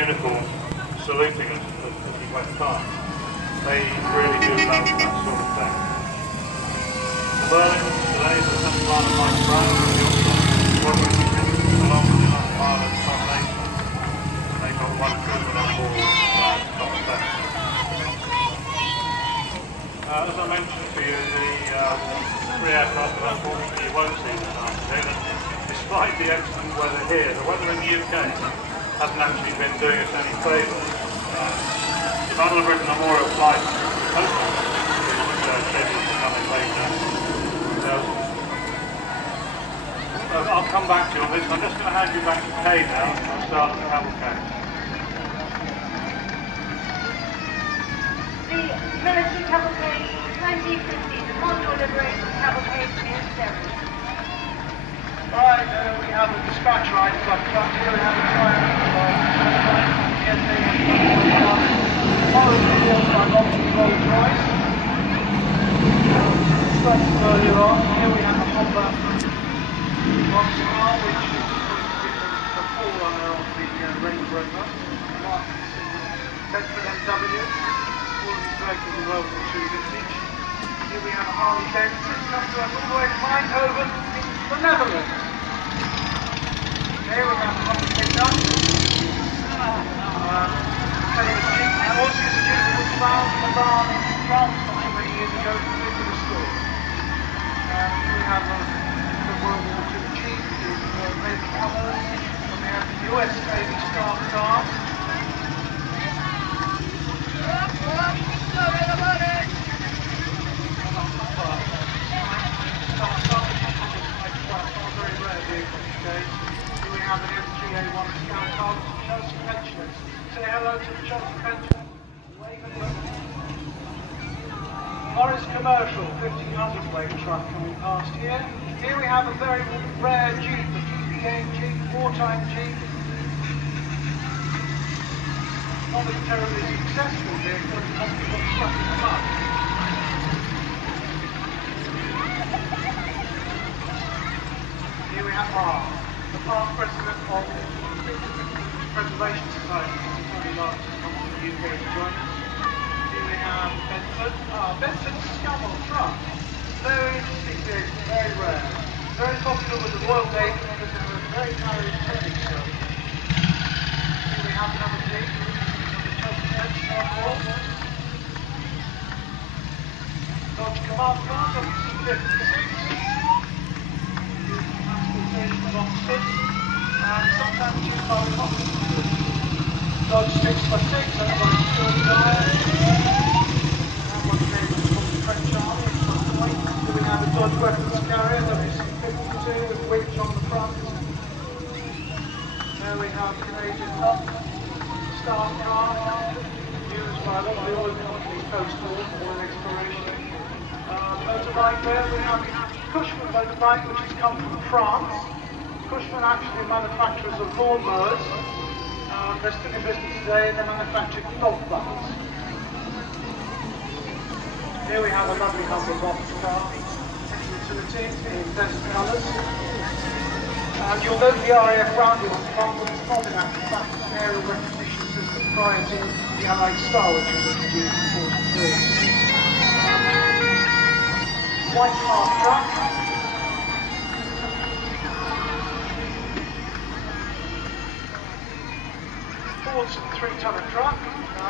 uniform saluting us as we went past. They really do love that sort of thing. The Berlin today is the second line of Mike Brown, along with the last mile of Tom Mason. They got one trooper on board, not the best. As I mentioned to you, the three aircraft that unfortunately you won't see this afternoon, and despite the excellent weather here, the weather in the UK hasn't actually been doing us any favours. The Battle of Britain Memorial flight hopefully is scheduled to come in later. So, I'll come back to you on this. I'm just going to hand you back to Kay now and start the cavalcade. The military cavalcade 2050, the Guernsey Liberation cavalcade is ceremony. Right, we have the dispatch lines up front here. We have a following the field by Rolls Royce. Spoke earlier on, here we have a Honda Rockstar, which is the forerunner of the Range Rover. Bedford MW, all of these vehicles are World War II vintage. Here we have a Harley Davidson, comes to us all the way from Eindhoven in the Netherlands. Here we have a Honda pickup. Famous Jeep, and also is a Jeep that was found in a barn in France not too many years ago, completely restored. Here we have the World War II Jeep with red colours, and we have the US Navy Star car. Very rare vehicle these days. Here we have an MGA1 Scout car with some Chelsea pensioners. Say hello to the Chelsea pensioners. Morris Commercial 1500 weight truck coming past here. Here we have a very rare Jeep, a GBA Jeep, wartime Jeep. Not a terribly successful vehicle, it has got stuck in the mud. Here we have the past president of the Preservation Society, very large from the UK to join us. Here we have Bedford. Bedford Scuttle truck. Very interesting vehicle, very rare. Very popular with the Royal Navy because of a very narrow turning circle. Here we have another Jeep. Dodge Command Car, WC-56. Transportation of officers. And sometimes used by the officers. Dodge 6x6, that's one of the tires. And one made from the French Army at some point. Here we have a Dodge weapons carrier, WC-52, with winch on the front. There we have Canadian staff car, used by a lot of the oil companies post-war for oil exploration. Motorbike there, we have Cushman motorbike, which has come from France. Cushman actually manufacturers of lawnmowers. They're still in business today, and they manufacture golf buckets. Here we have a lovely Humber box car, utility in desert colours. And you'll note the RAF grounding on the front, but it's not in actual fact, it's an aerial recognition system prior to the Allied Star, which was introduced in 1943. White Smart truck. Ford's 3-tonner truck.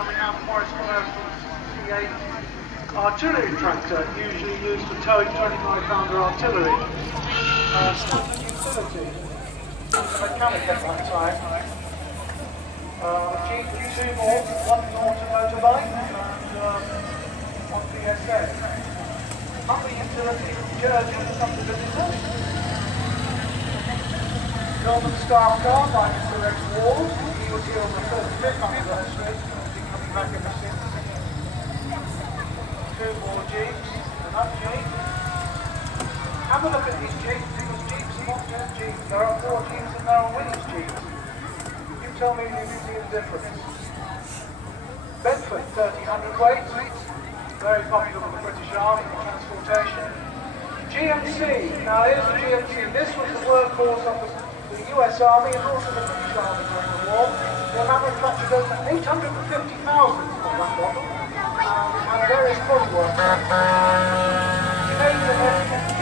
We have Morris Commercial C8 artillery tractor, usually used for towing 25-pounder artillery. Utility. Mechanic at that time. Jeep, 2 more, 1 motorbike and 1 PSA. Humber utility from Jersey to come to visit us. Golden Star car by Mr. Rex Ward. He was here on the 35th anniversary. He's been coming back ever since. 2 more Jeeps, another Jeep. Have a look at these Jeeps, because Jeeps are not just Jeeps. There are 4 Jeeps and there are Willys Jeeps. You tell me if you see the difference. Bedford, 1300 weight. Very popular with the British Army for transportation. GMC, now here's the GMC. This was the workhorse of the US Army and also the British Army during the war. The American manufactured over 850,000 of that model, and various bodywork. Made for FMD,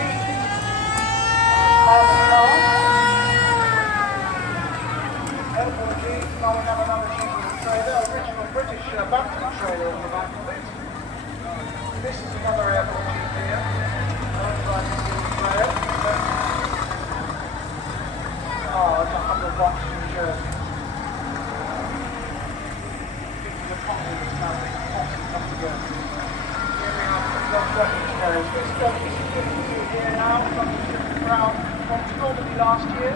carbon cars, LPG, now we have another Jeep with a trailer, original British battery trailer on the back of it. This is another airport Jeep here, owned by Mr. Graham. Oh, it's 100 bucks in Jersey. People are probably the family, obviously come together. Here we have the blood weapons carriers. This stuff is here now, something different around from normally last year.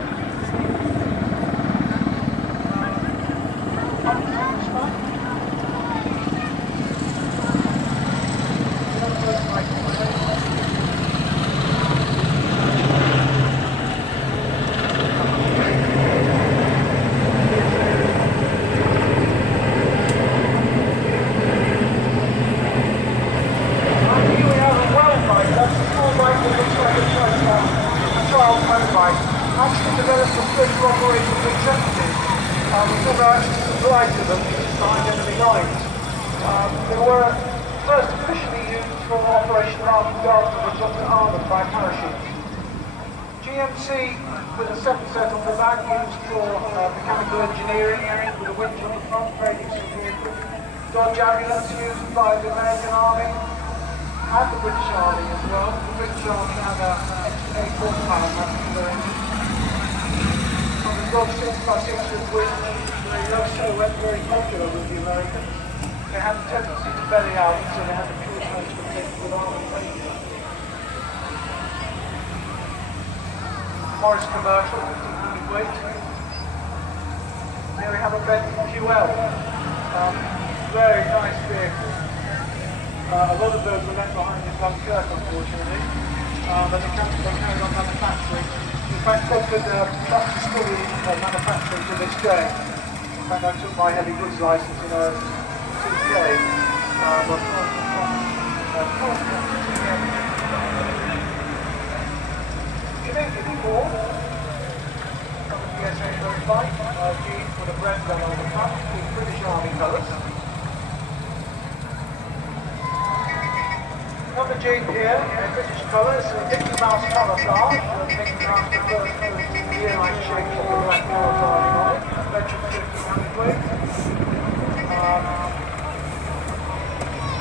Actually developed from special operations executives. We never actually supplied to them behind enemy lines. They were first officially used for Operation Armed Guard that was armoured by parachutes. GMC with a separate set on the back used for mechanical engineering with a winch on the front, trading some vehicles. Dodge ambulance used by the American Army and the British Army as well. The British Army had an extra 8 horsepower for their engine. Dodge 6x6 with winch, they also went very popular with the Americans. They had a tendency to belly out, so they had the pure most of it with army weight. Morris Commercial, 50 weight. Here we have a Bentley QL. Very nice vehicle. A lot of those were left behind in Dunkirk, unfortunately, but they carried on manufacturing. In fact, Bedford trucks are still manufacturing to this day. In fact, I took my heavy goods license in a TK. Canadian War, from the PSA 35, Jeep with a red gun on the front, with British Army colours. Another Jeep here, British colours, Mickey Mouse camouflage, Mickey Mouse with the ear-like shape of the black camouflage on it, veteran 50 weight.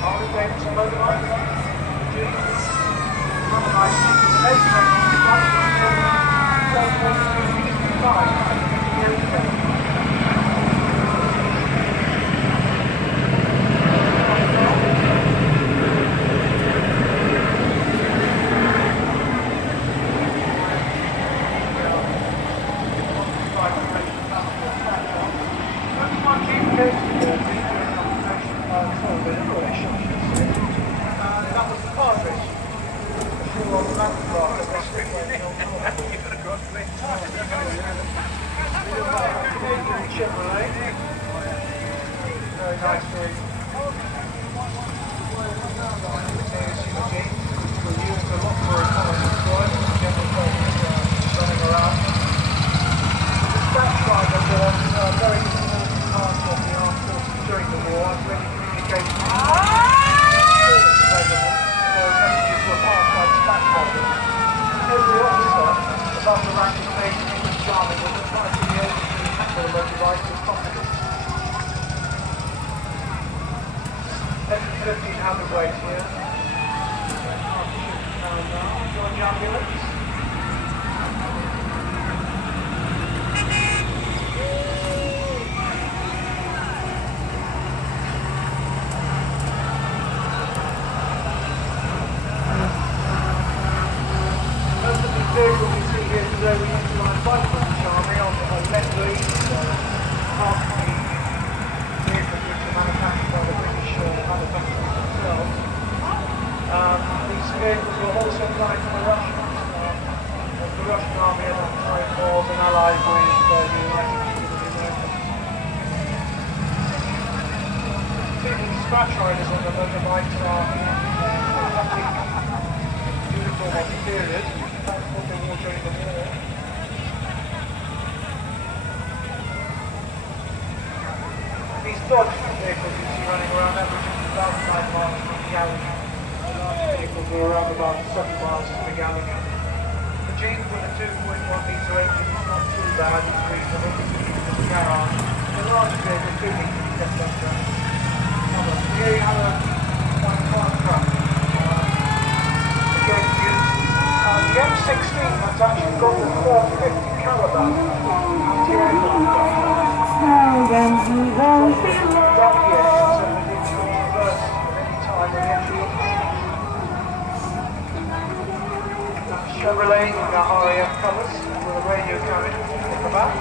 Harley Davidson motorbike, Jeep, another nice Jeep with an 8-train on the front, 12.5. Dodge vehicles you see running around averaging about 5 miles per gallon. The large vehicles are around about 7 miles per gallon. The Jeep with a 2.1 litre engine is not too bad, it's reasonable. It's a garage. The large vehicles do need to be kept under. Here you have a 1-car truck. Again used. The M16 has actually got the 450 caliber. Chevrolet in the RAF colours with a radio carriage in the back.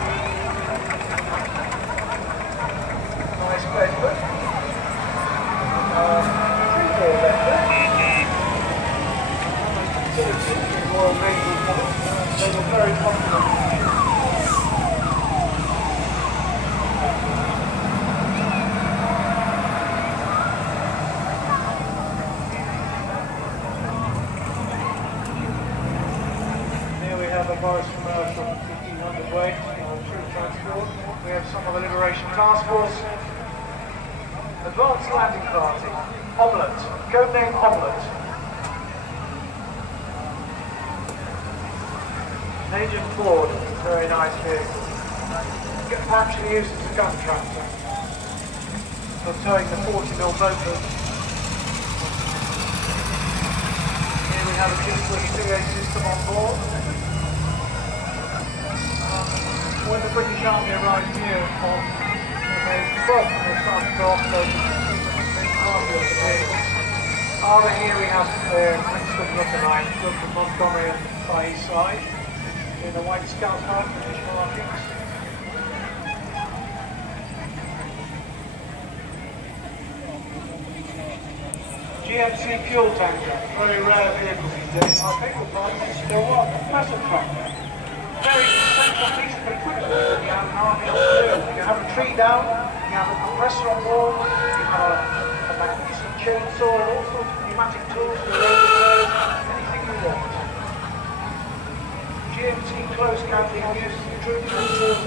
Nice bedroom. They were very popular. Morris Commercial 1500 way, through transport. We have some of the Liberation Task Force. Advanced Landing Party. Omelette. Code name Omelette. Agent Ford. Very nice vehicle. Actually used as a gun tractor for towing the 40mm motors. Here we have a Kingswood PA system on board. When the British Army arrived here on May 12th, they started to offload the cargo of the vehicles. Over here we have Princeton Rubber Line, from Montgomery and by his side, in the White Scout Hut, British markings. GMC fuel tanker, very rare vehicle these days. I beg your pardon, it's still on, massive tractor. Very essential piece of equipment that you have in Army on the You have a tree down, you have a compressor on board, you have a magnetic chainsaw, and all sorts of pneumatic tools for road repairs, anything you want. GMC close cabin use, troop transport.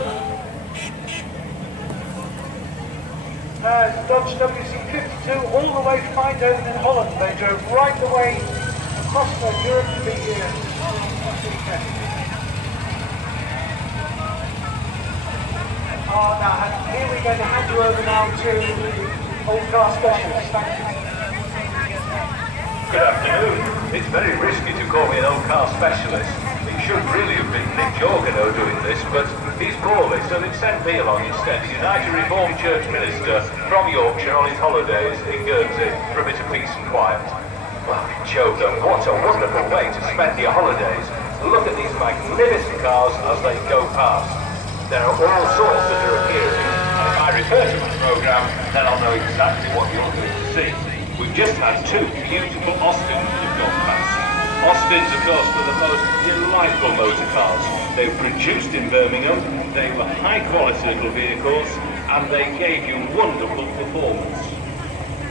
Dodge WC-52 all the way from Eindhoven in Holland. They drove right the way across Europe to be here. Now, here we're going to hand you over now to Old Car Specialist. Thank you. Good afternoon. It's very risky to call me an old car specialist. It should really have been Nick Jorgano doing this, but he's poorly, so they've sent me along instead. The United Reformed Church minister from Yorkshire on his holidays in Guernsey for a bit of peace and quiet. Well, Jogan, what a wonderful way to spend your holidays. Look at these magnificent cars as they go past. There are all sorts that are appearing, and if I refer to my programme, then I'll know exactly what you're going to see. We've just had two beautiful Austins that have gone past. Austins, of course, were the most delightful motor cars. They were produced in Birmingham, they were high-quality little vehicles, and they gave you wonderful performance.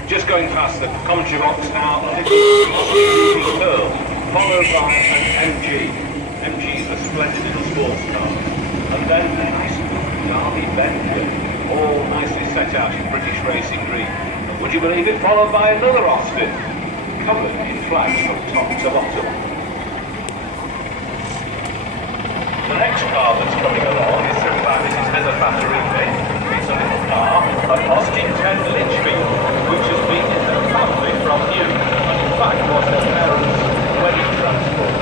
Just going past the commentary box now, a little Austin Pearl, followed by an MG. MG is a splendid little sports car. And then a nice Derby Bentley, all nicely set out in British racing green. And would you believe it, followed by another Austin, covered in flags from top to bottom. The next car that's coming along is driven by Mrs. Heather Fatterini. It's a little car, an Austin 10 Litchfield, which has been in her family from new, and in fact was her parents' wedding transport.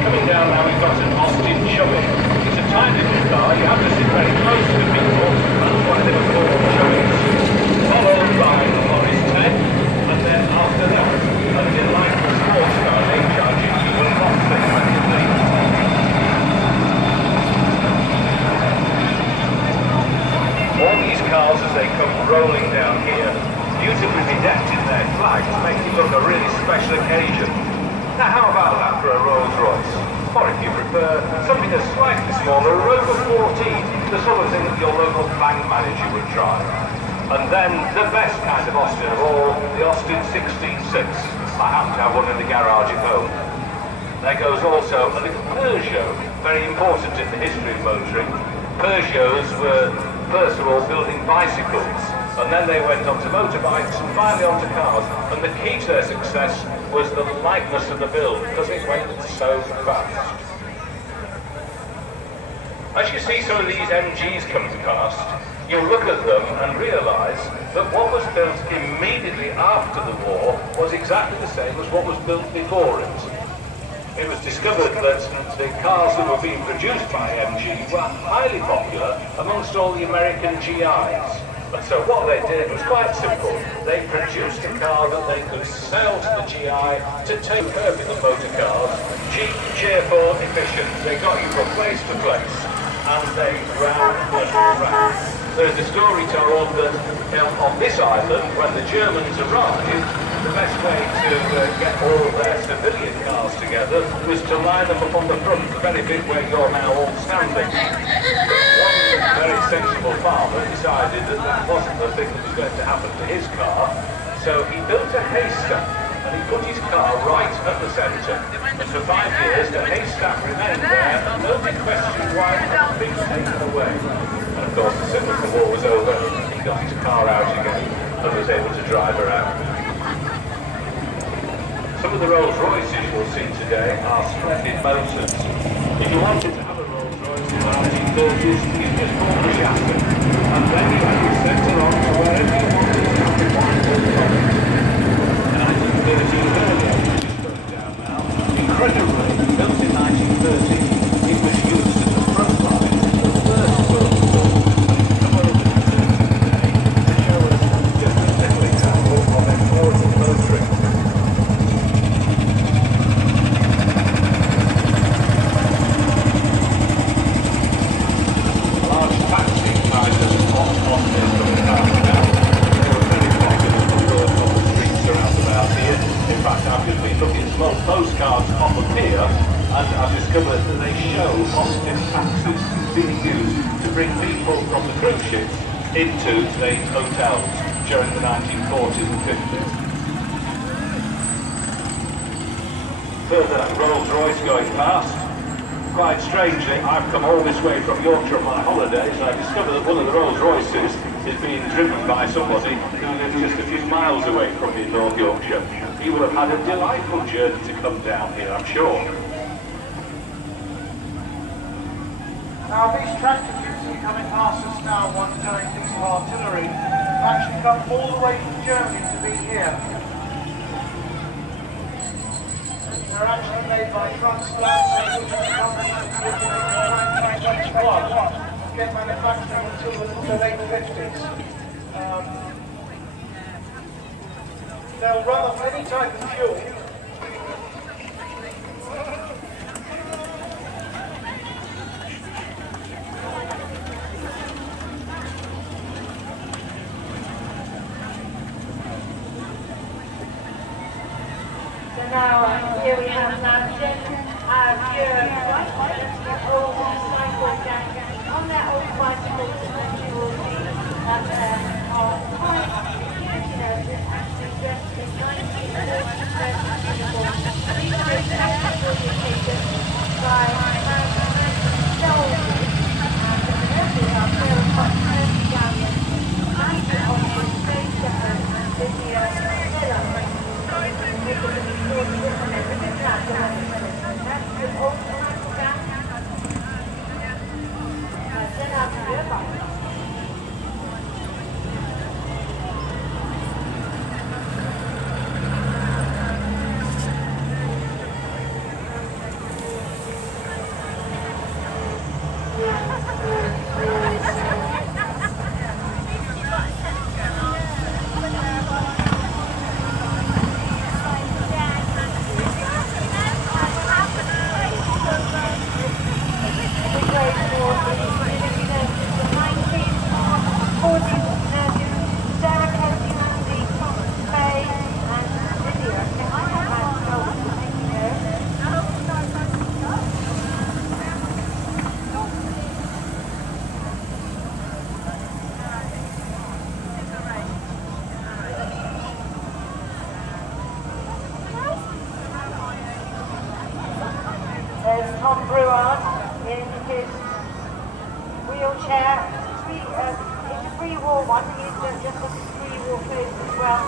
Coming down now, we've got an Austin Chubby. It's a tiny little car, you have to sit very close to people, that's why they were called Chubbies. Followed by the Morris 10, and then after that, a delightful sports car named charging you will not think when you leave. All these cars as they come rolling down here, beautifully bedecked in their flags, make it look a really special occasion. Now how about that for a Rolls Royce? Or if you prefer, something that's slightly smaller, a Rover 14, the sort of thing that your local bank manager would drive. And then the best kind of Austin of all, the Austin 16.6. I happen to have one in the garage at home. There goes also a little Peugeot, very important in the history of motoring. Peugeots were first of all building bicycles, and then they went on to motorbikes and finally on to cars. And the key to their success was the lightness of the build, because it went so fast. As you see some of these MGs coming past, you look at them and realise that what was built immediately after the war was exactly the same as what was built before it. It was discovered that the cars that were being produced by MG were highly popular amongst all the American GIs. And so what they did was quite simple. They produced a car that they could sell to the GI to take care of the motor cars. Cheap, cheerful, efficient. They got you from place to place. And they ran the track. There's a story told that on this island, when the Germans arrived, the best way to get all of their civilian cars together was to line them up on the front, the very bit where you're now all standing. One very sensible farmer decided that that wasn't the thing that was going to happen to his car, so he built a haystack and he put his car right at the centre. And for 5 years the haystack remained there and nobody questioned why it hadn't been taken away. And of course, as soon as the war was over, he got his car out again and was able to drive around. Some of the Rolls Royces you'll see today are splendid motors. If you wanted to have a Rolls Royce in the 1930s, you just bought the chassis and then you had your centre on to wherever you wanted to have it one full product. The 1913 earlier, which is going down now, incredibly, built in 1930, it was used as the front line of the first World War. Come over to today to show us just a little example of important motoring. Postcards off of here, and I've discovered that they show Austin taxis being used to bring people from the cruise ships into the hotels during the 1940s and 50s. Further Rolls Royce going past. Quite strangely, I've come all this way from Yorkshire on my holidays and I discovered that one of the Rolls Royces is being driven by somebody who lives just a few miles away from me in North Yorkshire. He will have had a delightful journey to come down here, I'm sure. Now these tractors you see coming past us now, one carrying piece of artillery, actually come all the way from Germany to be here. They're actually made by Transplant, which is a company that originated in 1921, get manufacturing until the late 50s. They'll run off any type of fuel. So now here we have Nansen, old cycle gang on their old bicycles, and you will see that there are quite actually dressed in 1940s dress uniforms. These are exactly occasion by soldiers, and the nurses are very hot galleons, and on the stage shepherd is the that's the old cycle gang. Then after your bike. chair. It's a pre-war one. He's just got his pre-war clothes as well.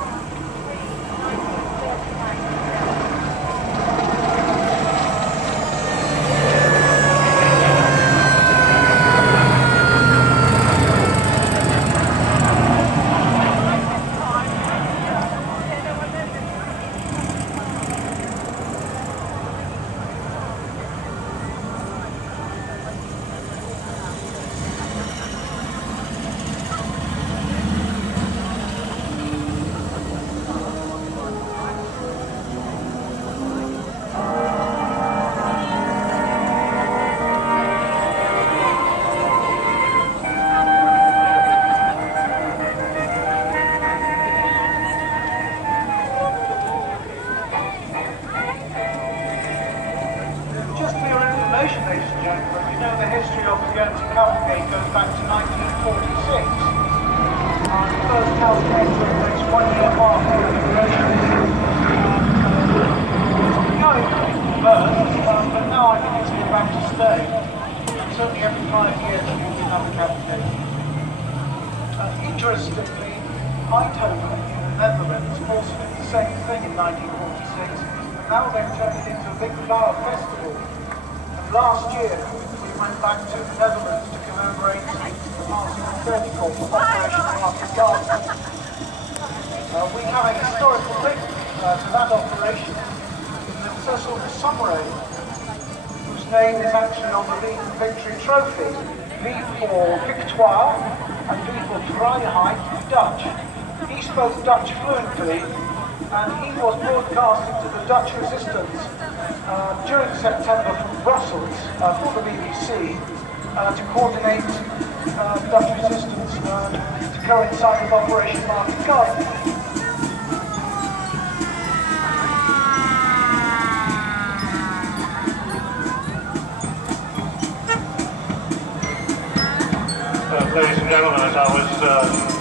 Interestingly, Eindhoven in the Netherlands also did the same thing in 1946, and now they've turned it into a big flower festival. And last year, we went back to the Netherlands to commemorate the passing of 30 called Operation Market Garden. We have a historical link to that operation in the Cecil de Sommeré, whose name is actually on the League Victory Trophy. V for Victoire and V for Vrijheid, Dutch. He spoke Dutch fluently, and he was broadcasting to the Dutch resistance during September from Brussels for the BBC to coordinate Dutch resistance to coincide with Operation Market Garden. Ladies and gentlemen, as I was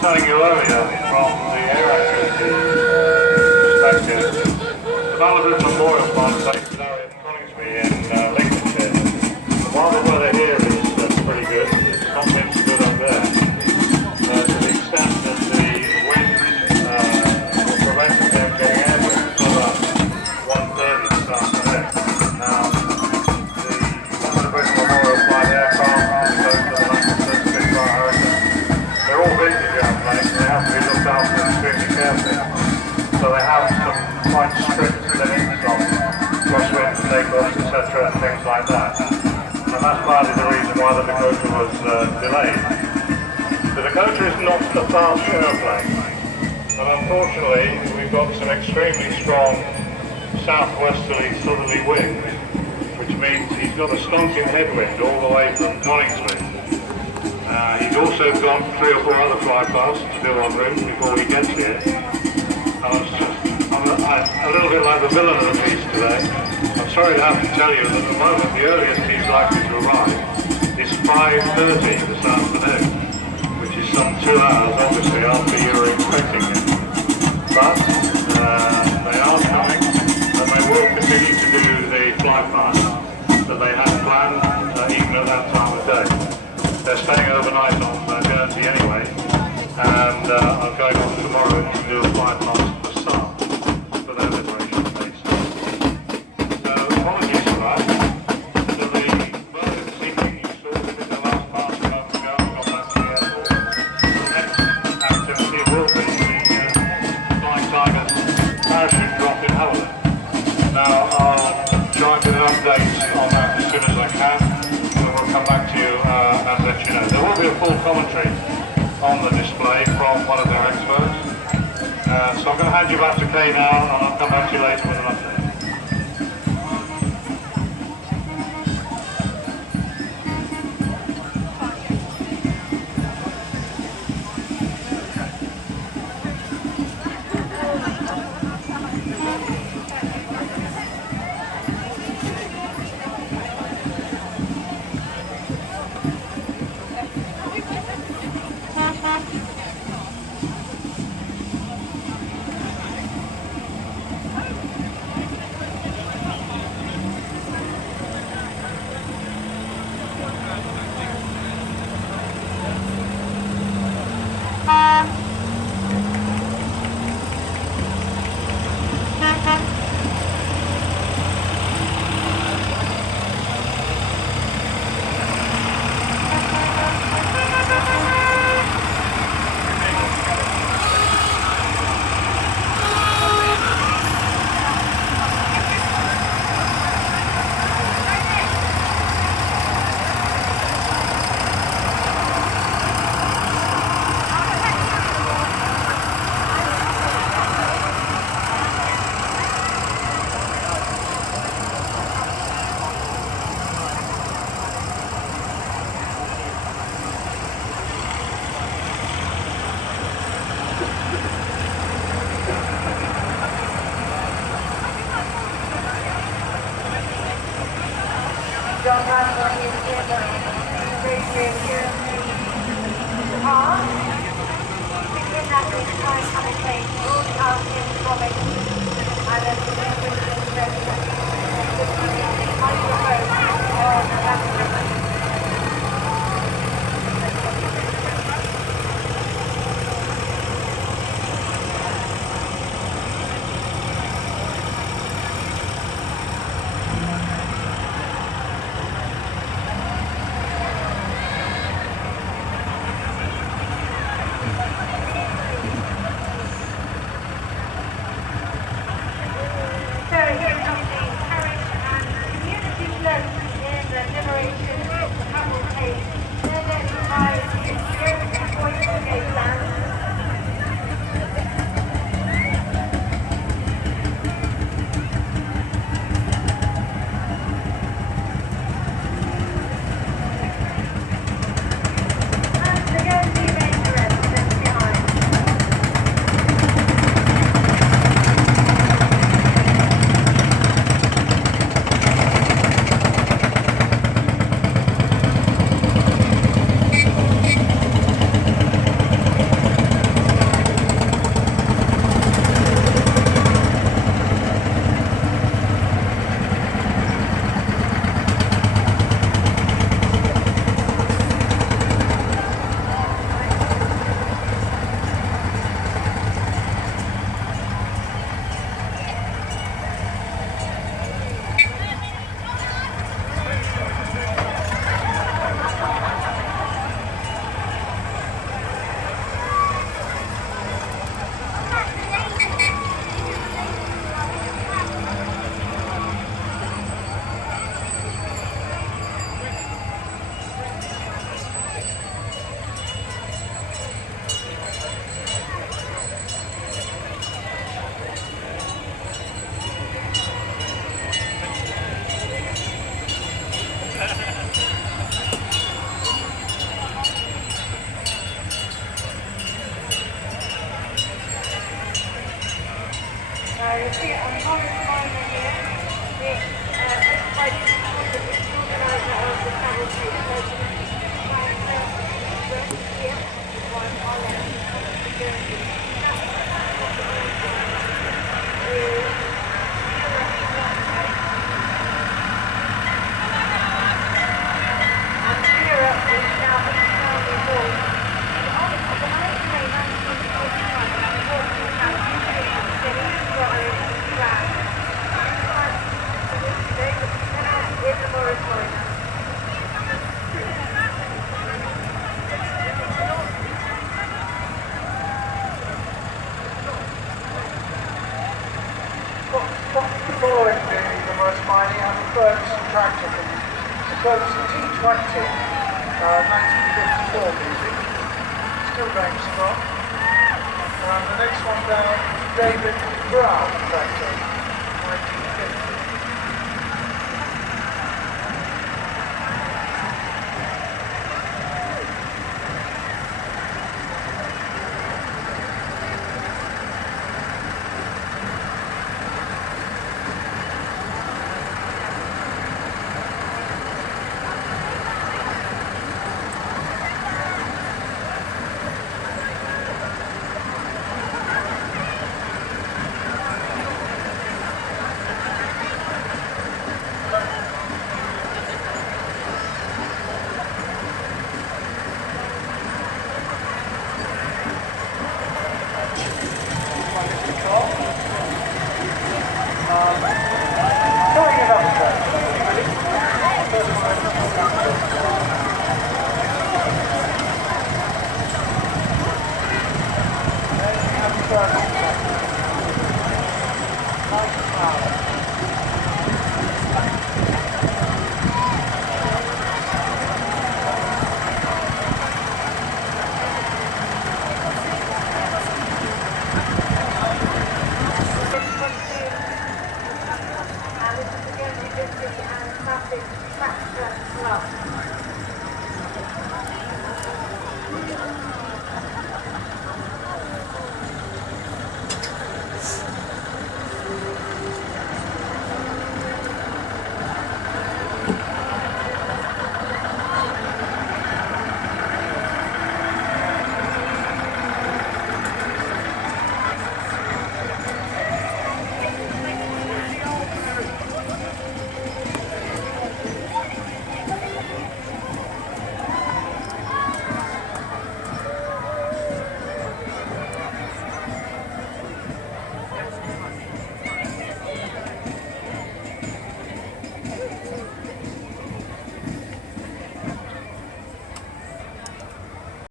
telling you earlier from the air activity perspective, the Malibu Memorial Park is based now in Coningsby in Lincolnshire. While the weather here is pretty good, it's not been so good up there. To the extent that the wind will prevent them getting airborne until about 1:30 this afternoon. Now, the Malibu Memorial Park aircraft on the coast of the they're all vintage airplanes, and they have to be looked after extremely carefully. So they have some quite strict limits on crosswind, takeoffs, etc., and things like that. And that's partly the reason why the Dakota was delayed. The Dakota is not a fast airplane, and unfortunately we've got some extremely strong southwesterly southerly winds, which means he's got a stonking headwind all the way from Coningsby. He's also got 3 or 4 other flypasts still en route before he gets here. I'm a little bit like the villain of the piece today. I'm sorry to have to tell you that at the moment the earliest he's likely to arrive is 5:30 this afternoon, which is some 2 hours obviously after you were expecting him. But they are coming, and they will continue to do the flypast that they had planned even at that time of day. They're staying overnight on Guernsey anyway, and I'm going on tomorrow to do a flight past the sun for their liberation base. So apologies for that. So the bird of the evening you saw within the last part of the ago, got back to the airport. The next activity will be the Flying Tigers parachute drop in Helena. Now I'll try and get an update on that as soon as I can. We'll come back to you and let you know. There will be a full commentary on the display from one of their experts. So I'm going to hand you back to Kay now, and I'll come back to you later with an update. you see it on Morris Minor here. It's by the organiser of the travel trade. So here, one on the Guernsey. Following the Morris Minor, you have a Ferguson tractor from the Ferguson T20, 1954 music, still going strong. And the next one down, David Brown tractor.